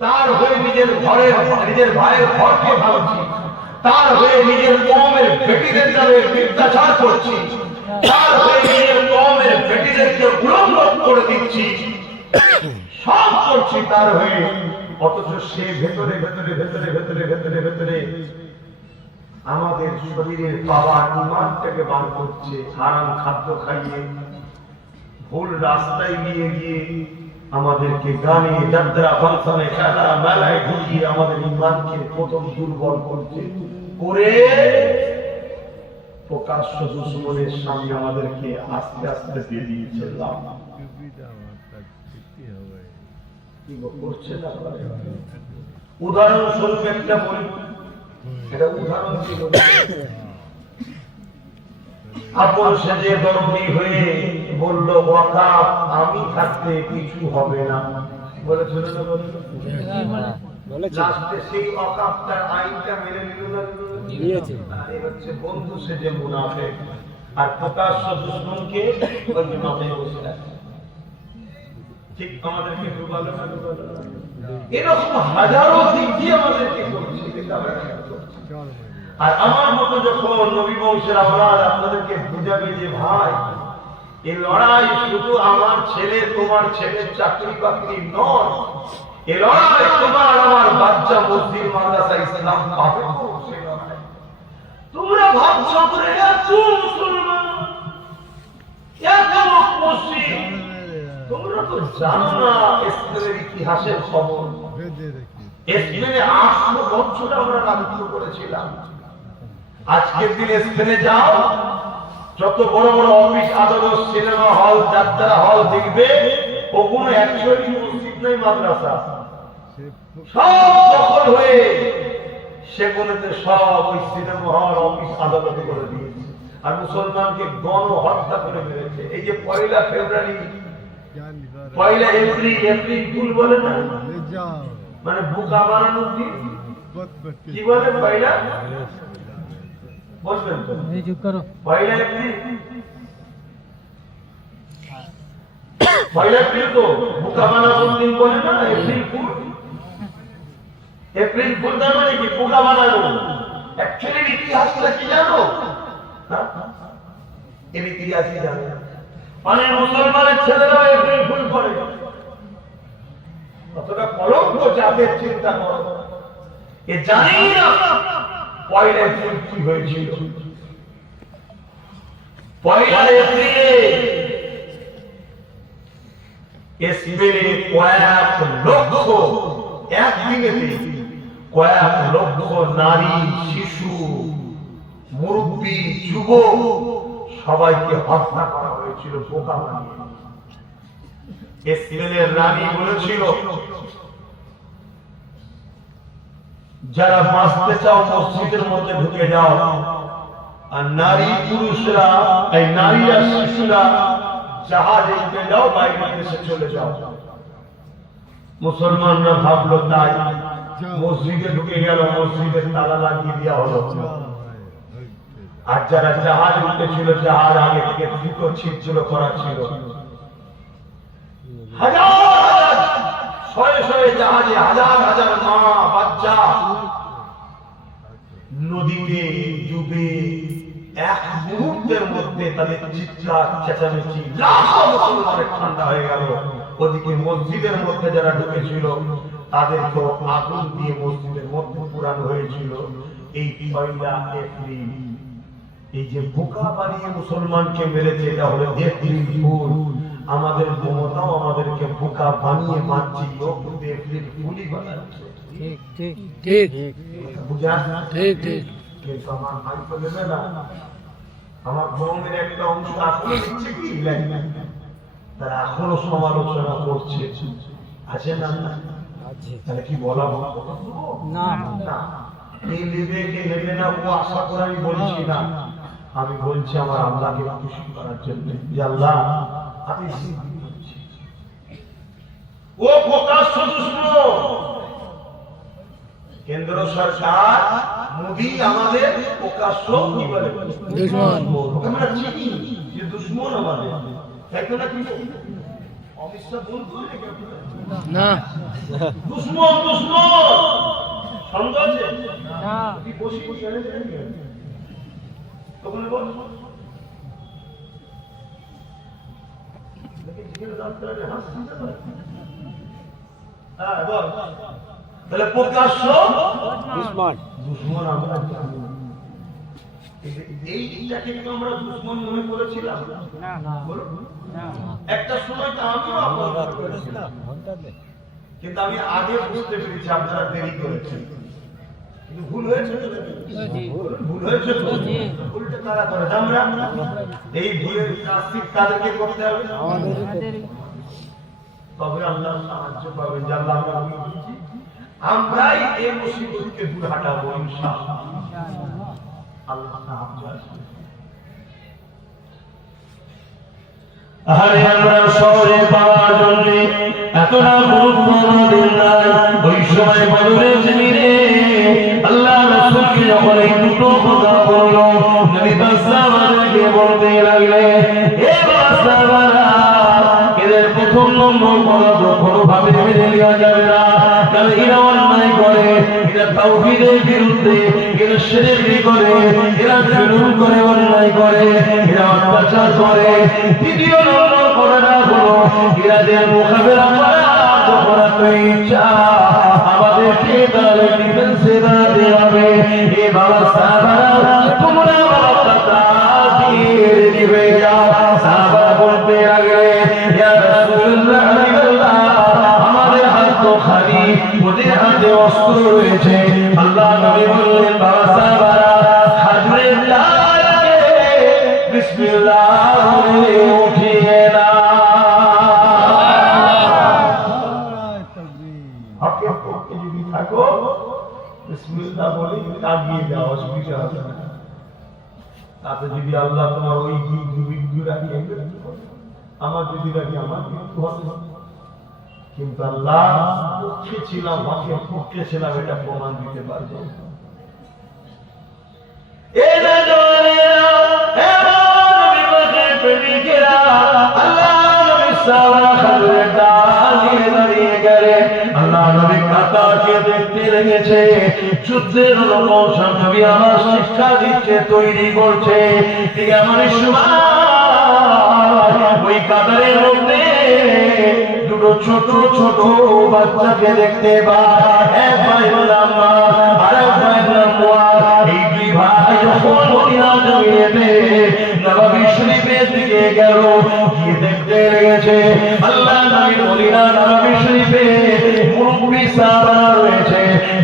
তার হয়ে নিজের ঘরের নিজের ভাইয়ের ঘরকে ভাঙছি, তার হয়ে নিজের কওমের বেটিদের নামে মিথ্যাচার করছি, তার হয়ে নিজের কওমের বেটিদেরকে উলঙ্গ করে দিচ্ছি, সব করছি তার হয়ে। অথচ সে ভেতরে ভেতরে ভেতরে ভেতরে ভেতরে ভেতরে আমাদের শরীরের পাওয়া ইমানটাকে বার করছে, হারাম খাদ্য খাইয়ে ভুল রাস্তায় নিয়ে গিয়ে আমাদেরকে গানে যাত্রা ফাংশনে খেলা মেলায় ঢুকিয়ে আমাদের ইমানকে প্রথম দুর্বল করছে, করে প্রকাশ্য দুশমনের সামনে আমাদেরকে আস্তে আস্তে দিয়ে দিয়েছে। উদাহরণস্বরূপ একটা বলি, এটা উদাহরণ ছিল। আপন সেজে দরদি হয়ে বলল ওয়াকাফ আমি থাকতে কিছু হবে না, বলেছিল না? লাস্টে সেই ওয়াকাফটার আইনটা মেনে নিল না? নিয়েছে। এই হচ্ছে বন্ধু সেজে মুনাফিক, আর প্রকাশ্য দুশমনকে ওই যে মাথায় বসে রাখে। ঠিক আমাদেরকে ডুবালো না ডুবালো, এরকম হাজারো দিক দিয়ে আমাদেরকে করছে। আর আমার মতো যখন নবী বংশের আওলাদ আপনাদেরকে বুঝাবে যে ভাই এই লড়াই শুধু আমার ছেলে তোমার ছেলের চাকরি বাকরি নয়, এই লড়াই তোমার আমার বাচ্চা মসজিদ মাদ্রাসা ইসলাম পাবে। তোমরা ভাবছ করে এত মুসলমান এত মুসলিম, তোমরা তো জানো না ইসলামের ইতিহাসের খবর। স্পেনে 800 বছর আমরা রাজত্ব করেছিলাম। আজকের দিনে স্পেনে যাও, যত বড় বড় অফিস আদালত সিনেমা হল যাত্রা হল দেখবে, ওখানে একচুয়ালি মসজিদ নাই মাদ্রাসা, সব দখল হয়ে সেগুলোতে সব ওই সিনেমা হল অফিস আদালতে করে দিয়েছে। আর মুসলমানকে গণহত্যা করে মেরেছে। এই যে 1 ফেব্রুয়ারি 1 এপ্রিল, এপ্রিল ফুল বলে না, মানে বোকা বানানোর দিন, কি বলে? পয়লা বলবেন তো, এই চুপ করো। 1 এপ্রিল, 1 এপ্রিল তো বোকা বানানোর দিন বলে না, এপ্রিল ফুল। এপ্রিল ফুল তার মানে কি? বোকা বানানো। অ্যাকচুয়ালি ইতিহাসটা কি জানো? এর ইতিহাস কি জানো? মানে মুসলমানের ছেলেরা এপ্রিল ফুল করে, কতটা কলঙ্ক যাদের চিন্তা করো। এ জানি না 1 এপ্রিল কি হয়েছিল। 1 এপ্রিলে স্পেনে কয়েক লক্ষ, একদিনেতে কয়েক লক্ষ নারী, শিশু, মুরব্বী, যুবক সবাইকে হত্যা করা হয়েছিল বোকা বানিয়ে। স্পেনের রানী বলেছিল, যারা বাঁচতে চাও মসজিদের মধ্যে ঢুকে যাও, আর নারী পুরুষরা, এই নারীরা শিশুরা জাহাজে উঠে যাও, বাইরে দেশে চলে যাও। মুসলমানরা ভাবলো তাই, মসজিদে ঢুকে গেল, মসজিদের তালা লাগিয়ে দেওয়া হলো। আর যারা জাহাজ উঠেছিল, জাহাজ আগে থেকে দ্রুত ছিটছিল করা ছিল। হাজার হাজার শয়ে শয়ে জাহাজে হাজার হাজার মা বাচ্চা নদীতে ডুবে এক মুহূর্তের মধ্যে তাদের চিৎকার চেঁচামেচি, লাখো মুসলমানের ঠান্ডা হয়ে গেল। ওদিকে মসজিদের মধ্যে যারা ঢুকেছিল তাদেরকে আগুন দিয়ে মসজিদের মধ্যে পুরানো হয়েছিল। এই 1 এপ্রিল, এই যে বোকা বানিয়ে মুসলমানকে মেরেছে, এটা হলো এপ্রিল ফুল। আমাদের মমতাও আমাদেরকে বোকা বানিয়ে মারছে, এপ্রিল ফুলই বানাচ্ছে। ঠিক ঠিক ঠিক বুঝা? ঠিক ঠিক। কিন্তু আমার ভাই তো নেবে না, আমার ধর্মের একটা অংশ এখনো দিচ্ছে কি, তারা এখনো সমালোচনা করছে, আছে না? তাহলে কি বলা না, কে নেবে কে নেবে না ও আশা করে আমি বলছি না। আমি বলছি আমার আল্লাহকে খুশি করার জন্য, যে আল্লাহ আমি ও প্রকাশ্য দুশমন। কেন্দ্র সরকার মোদি আমাদের প্রকাশ্য কি বলে দুশমন, আমরা চিনি যে দুশমন আমাদের, তাই তো না? কি অফিসটা ভুল করে না দুশ্মন সন্দেহ আছে না কি বসি চলে যায় তখন বল দেখি জিজ্ঞেস ডাক্তারে হাসি দেয় হ্যাঁ বল তাহলে প্রকাশ্য দুশ্মন আমরা এইটাকে কি আমরা দুশ্মন মনে করেছিলাম না না একটা সময় তো আমিও অপরাধ করেছিলাম কিন্তু আমি আগে বুঝতে পেরেছি আপনারা দেরি করেছেন কিন্তু ভুল হয়েছে ভুল হয়েছে ভুলটা তারা করে আমরা এই ভুলের শাস্তি তাদেরকে করতে হবে তবে আল্লাহ সাহায্য পাবেন যে আল্লাহ আমরা ভুল করেছি আমরাই এই মুসিবতকে দূর হাঁটাবো ইনশাআল্লাহ আল্লাহ সাহায্য আসবে আরে আমরা শহরে পাওয়ার জন্য এতটা গুরুত্ব আমাদের নাই ওই সময় বদরের জমিনে আল্লাহ রাসূলকে যখন এই দুটো কথা বললো নবী সাহাবাদেরকে বলতে লাগলে হে সাহাবারা এদের প্রথম নম্বর কথা তো কোনোভাবে মেনে নেওয়া যাবে না কারণ এরা অন্যায় করে এরা তাওহীদের বিরুদ্ধে এরা শিরক করে এরা জুলুম করে অন্যায় করে এরা অত্যাচার করে দ্বিতীয় নম্বর কথাটা হলো এরাদের মোকাবেলা করা যখন ইচ্ছা আমাদেরকে তাহলে ডিফেন্সে দাঁড়াতে হবে এ বাবা সাহাবারা তোমরা বাবা তাড়াতাড়ি হয়ে যাও সাহাবারা বলতে লাগলে ইয়া রাসূলুল্লাহ আমাদের হাত তো খালি ওদের হাতে অস্ত্র রয়েছে আল্লাহ নবী বললেন বাবা সাহাবারা হাজরের ডালকে বিসমিল্লাহ বলে উঠিয়ে না হকের পক্ষে যদি থাকো বিসমিল্লাহ বলে আগিয়ে যাও অসুবিধা হবে না তাতে যদি আল্লাহ তোমার ওই মৃত্যু রাখি আমার যদি রাখি আমার মৃত্যু হবে কিন্তু আল্লাহ পক্ষে ছিলাম হকের পক্ষে ছিলাম এটা প্রমাণ দিতে পারবো যুদ্ধের নবী আমার শিক্ষা দিচ্ছে তৈরি করছে ঠিক আমার ওই কাতারের মধ্যে দুটো ছোট ছোট বাচ্চাকে দেখতে পায় এক ভাইয়ের আম্মা আর এক ভাইয়ের আম্মা এই দুই ভাই যখন মদিনা জমিতে নবী শরীফের দিকে গেল গিয়ে দেখতে লেগেছে আল্লাহ নবী মদিনা নবী শরীফে মুরব্বী সাহাবারা রয়েছে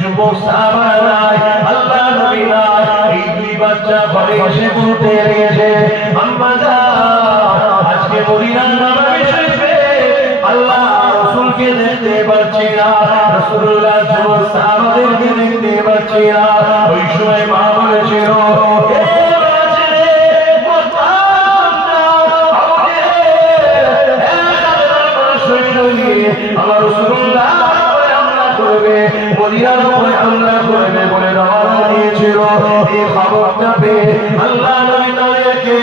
যুবক সাহাবারা নাই আল্লাহ নবী নাই এই দুই বাচ্চা ঘরে এসে বলতে লেগেছে আম্মা যান আজকে মদিনা নবী শরীফে আল্লাহ রাসূলকে দেখতে পাচ্ছি না রাসূলুল্লাহ যুবক সাহাবাদেরকে দেখতে পাচ্ছি না ওই সময় মা বলেছিল আমার রাসূলুল্লাহ হামলা করবে মদিনার উপরে হামলা করবে বলে রওনা দিয়েছিল এই খবরটা পেয়ে আল্লাহ নবী তাদেরকে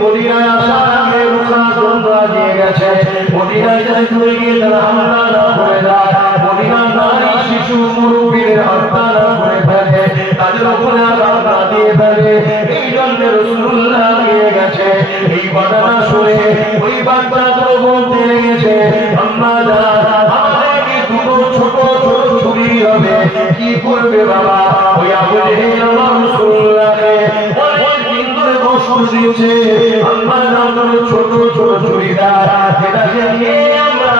মদিনায় আসার আগে রুখার জন্য দিয়ে গেছে মদিনায় যাই করে গিয়ে তারা হামলা না করে যায় মদিনার নারী শিশু মুরব্বীদের হত্যা না করে ফেলে তাদের উপরে আঘাত না দিয়ে ফেলে এই জন্য রাসূলুল্লাহ দিয়ে গেছে এই ঘটনা শুনে ওই বাচ্চাগুলো বলতে লেগেছে আম্মা জান আমাদের কি দুটো ছোট ছোট ছুরি হবে কি করবে বাবা ওই আবু জেহেল আমার রাসূলুল্লাহকে অনেক দিন ধরে কষ্ট দিচ্ছে আম্মা জান ছোট ছোট ছুরি দাও যেটাকে নিয়ে আমরা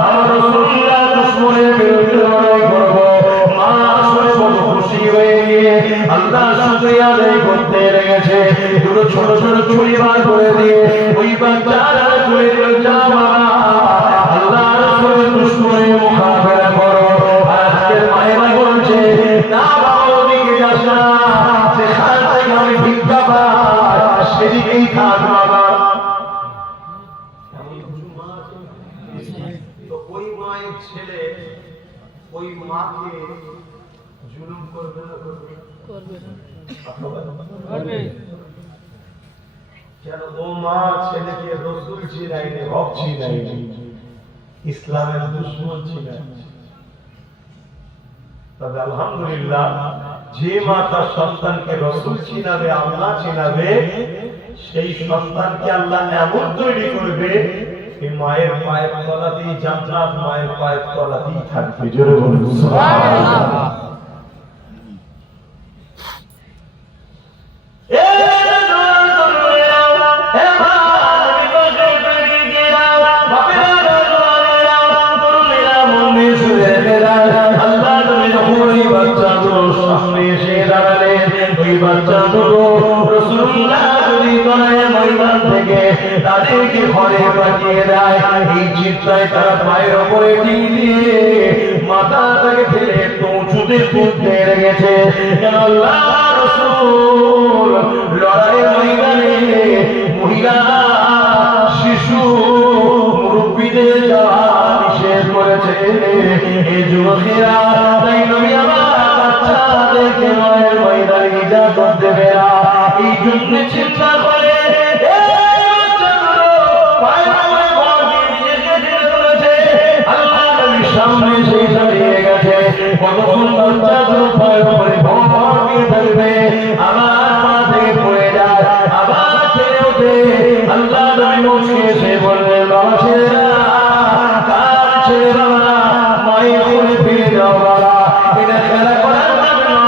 আমার রাসূলুল্লাহ দুশমনের বিরুদ্ধে লড়াই করব মা আসলে বড় খুশি হয়ে গিয়ে আল্লাহ শুকরিয়া আদায় করতে লেগেছে দুটো ছোট ছোট ছুরি বার করে দিয়ে ওই বাচ্চারা ছুরি দিল যা বাবা আল্লাহ রাসূলের দুশমনের মোকাবেলা করো আজকের মায়েরা বলছে না বাবা ওদিকে যাস না সেখান থেকে আমি ভিক্ষা পাই সেদিকেই থাক বাবা তো ওই মায়ের ছেলে ওই মাকে জুলুম করবে না করবে কেন ও মা ছেলেকে রসুল চিনাইনি হক চিনাইনি ইসলামের দুশমন ছিলেন। তবে আলহামদুলিল্লাহ, যে মা তার সন্তানকে রাসূল চিনাবে, আল্লাহ চিনাবে, সেই সন্তানকে আল্লাহ এমন তৈরি করবে, এই মায়ের পায়ের তলাতেই জান্নাত, মায়ের পায়ের তলাতেই থাকবে। জোরে বলুন সুবহানাল্লাহ। তাদেরকে ঘরে পাঠিয়ে দেয়, এই চিন্তায় তারা পায়ের ওপরে দিয়ে মাথাটাকে ফেলে পৌঁছতে পৌঁছতে লেগেছে। আল্লাহ রাসূল লড়াইয়ের ময়দানে মহিলা, শিশু, মুরব্বীদের যাওয়া নিষেধ করেছে। এই যুবকেরা তাই নবী আমার বাচ্চাদেরকে লড়াইয়ের ময়দানে ইজাজত দেবে না, এই জন্য চিন্তা করে সামনে সেই দাঁড়িয়ে গেছে। কতক্ষণ বাচ্চাগুলো পায়ের উপরে ভর দিয়ে থাকবে, আবার পা থেকে পড়ে যায়, আবার ছেড়ে ওঠে। আল্লাহ নবী মুচকে এসে বললেন, বাবা ছেলেরা, কার ছেলে বাবা, মায়ের কোলে ফিরে যাও বাবা, এটা খেলা করার যাবে না,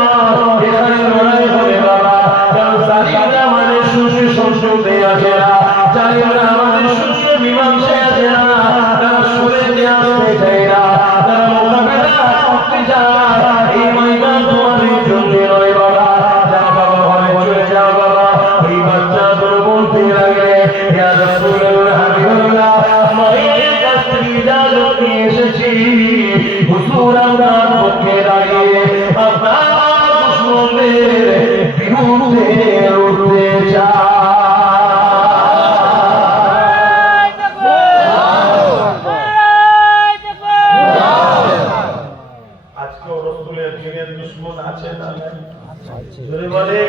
এখানে লড়াই হবে বাবা। কারণ জালিমরা আমাদের শূন্য সংসদে আছে না, জালিমরা আমাদের শূন্য মীমাংসায় আছে না, তারা সরে নিয়ে আসতে চায় না, তারা মোকাবেলা করতে চায়। এই ময়দান তোমাদের জন্য নয় বাবা, যাও বাবা, ঘরে চলে যাও বাবা। ওই বাচ্চাগুলো বলতে লাগলে, ইয়া রাসূলুল্লাহ, হাবিবাল্লাহ, মায়ের কাছ থেকে ইজাজত নিয়ে এসেছি, হুজুর আপনার পক্ষে দাঁড়িয়ে আপনার দুশমনদের বিরুদ্ধে লড়তে চাই। আজকেও রাসূলের দিনের দুশমন আছে না? জোরে বলে।